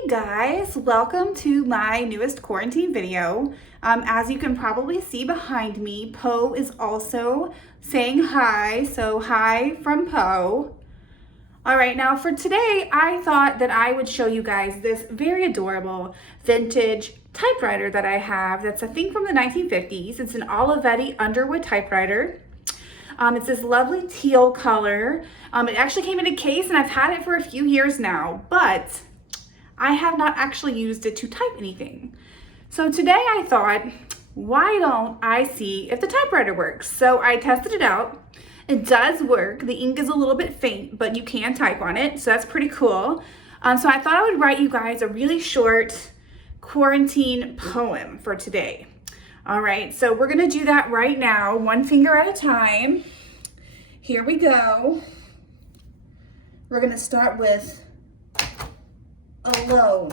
Hey guys, welcome to my newest quarantine video. As you can probably see behind me, Poe is also saying hi, so hi from Poe. All right, now for today, I thought that I would show you guys this very adorable vintage typewriter that I have. That's I think from the 1950s. It's an Olivetti Underwood typewriter. It's this lovely teal color. It actually came in a case and I've had it for a few years now, but I have not actually used it to type anything. So today I thought, why don't I see if the typewriter works? So I tested it out. It does work. The ink is a little bit faint, but you can type on it. So that's pretty cool. So I thought I would write you guys a really short quarantine poem for today. All right, so we're gonna do that right now, one finger at a time. Here we go. We're gonna start with alone.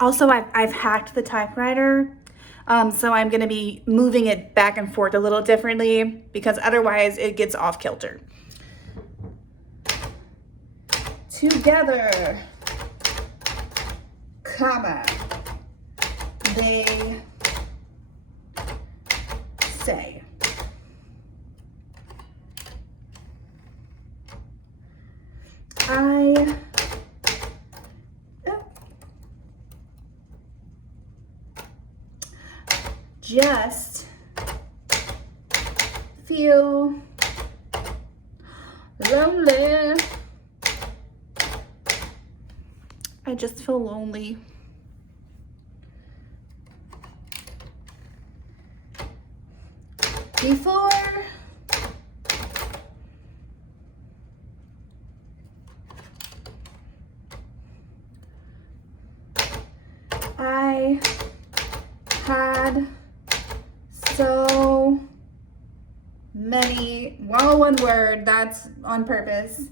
Also, I've hacked the typewriter, so I'm gonna be moving it back and forth a little differently because otherwise it gets off kilter. Together, comma, they say. I just feel lonely. I just feel lonely. Before I had so many, well, one word, that's on purpose,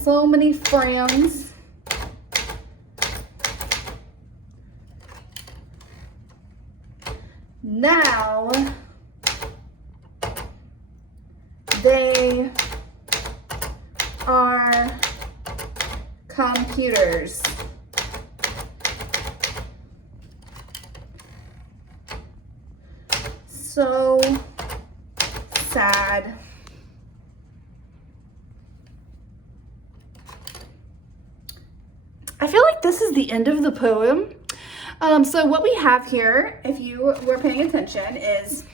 so many friends. Now they are computers. So sad. I feel like this is the end of the poem. So what we have here, if you were paying attention, is,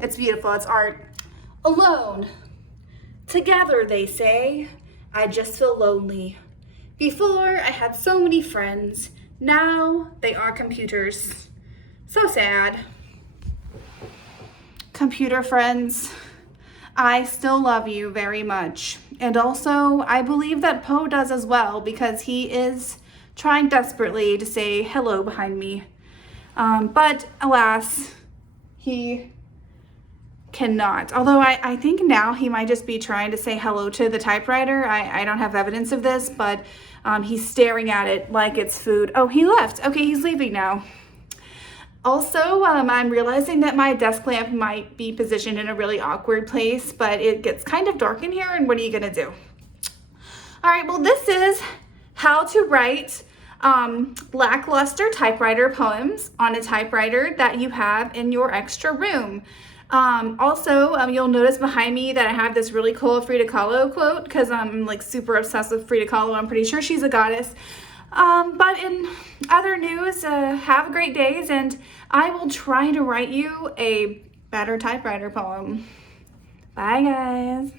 it's beautiful, it's art. Alone, together they say, I just feel lonely. Before I had so many friends, now they are computers. So sad. Computer friends, I still love you very much. And also, I believe that Poe does as well because he is trying desperately to say hello behind me. But alas, he cannot. Although I think now he might just be trying to say hello to the typewriter. I don't have evidence of this, but he's staring at it like it's food. Oh, he left. Okay, he's leaving now. Also, I'm realizing that my desk lamp might be positioned in a really awkward place, but it gets kind of dark in here, and what are you gonna do? All right, well, this is how to write lackluster typewriter poems on a typewriter that you have in your extra room. You'll notice behind me that I have this really cool Frida Kahlo quote because I'm like super obsessed with Frida Kahlo. I'm pretty sure she's a goddess. But in other news, have great days, and I will try to write you a better typewriter poem. Bye, guys.